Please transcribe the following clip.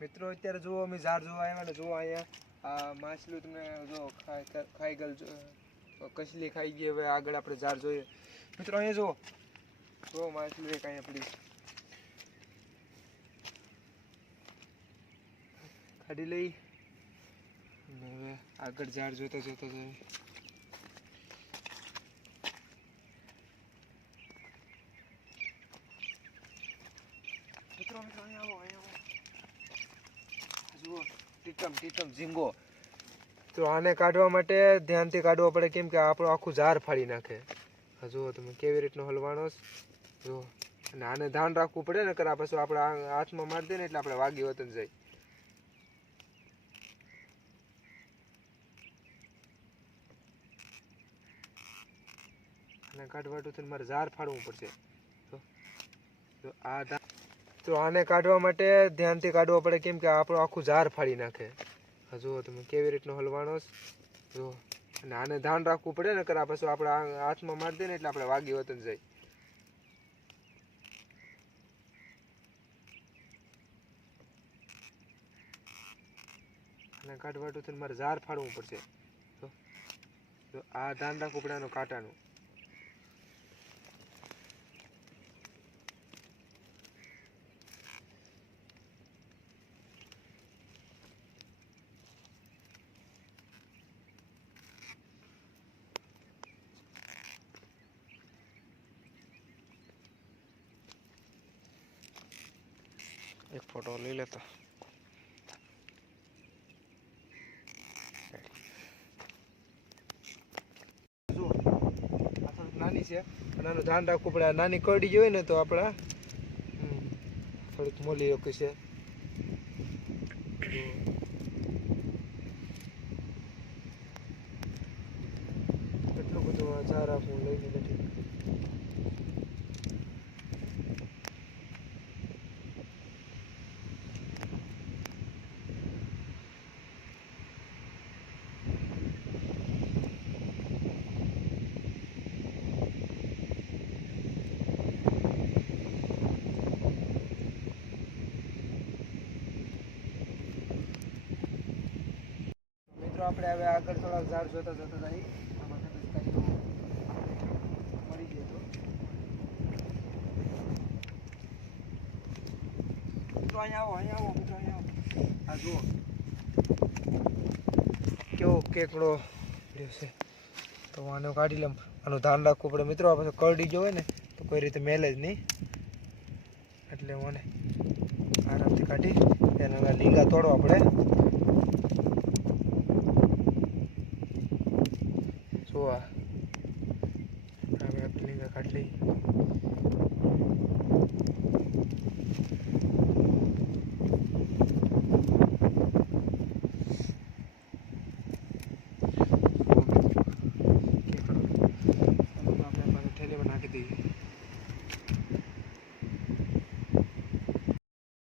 મિત્રો અત્યારે જુઓ અમે ઝાડ જોવા આવ્યા ને જુઓ અહીંયા આ માછલું તમને જો ખાઈ ગયેલ કસલી ખાઈ ગઈ. હવે આગળ આપણે ઝાડ જોઈએ મિત્રો. અહીંયા જુઓ માછલું એક અહીંયા પડી કાઢી લઈ. હવે આગળ ઝાડ જોતા જોતા જાય. મિત્રો અહીંયા આવો જુઓ ટીટમ ઝીંગો. તો આને કાઢવા માટે ધ્યાનથી કાઢવો પડે, કેમ કે આપણું આખું ઝાડ ફાડી નાખે. જુઓ તમે કેવી રીતનો હલવાનો જુઓ. અને આને ધ્યાન રાખવું પડે ને, કરા પછી આપણે હાથમાં મારી દે ને એટલે આપણે વાગી વતન જાય. આને કાઢવાટું મારે ઝાડ ફાડવું પડશે. તો આને કાઢવા માટે ધ્યાનથી કાઢવો પડે, કેમ કે આપણું આખું ઝાડ ફાડી નાખે. જુઓ તમે કેવી રીતનો હલવાનો જુઓ. અને આને ધ્યાન રાખવું પડે ને, કરા પછી આપણે હાથમાં મારી દે ને એટલે આપણે વાગી વતન જાય. આને કાઢવાટું મારે ઝાડ ફાડવું પડશે. આ ધ્યાન રાખવું પડે આનું કાંટાનું. એક ફોટો લઈ લેતા. જુઓ આ થોડીક નાની છે અને આનું ધ્યાન રાખવું પડે. નાની કરડી જોઈએ ને તો આપણા થોડીક મોલી ઓકે છે. એટલું બધું ઝાડ રાખવું લઈને નથી. આપણે હવે આગળ થોડાક ઝાડ જોતા જઈએ. આમાં કદાચ કાંઈ મળી જાય તો અહીંયા આવો મિત્રો. અહીંયા આ જુઓ કેવો કેકડો છે. તો આને કાઢી લઉં. આનું ધ્યાન રાખવું પડે મિત્રો. આપણે કરડી જો હોય ને તો કોઈ રીતે મેલે જ નહીં, એટલે હું આરામથી કાઢી એના લીંગા તોડવા પડે. હવે આપણે લીંગા કાઢી લઈ.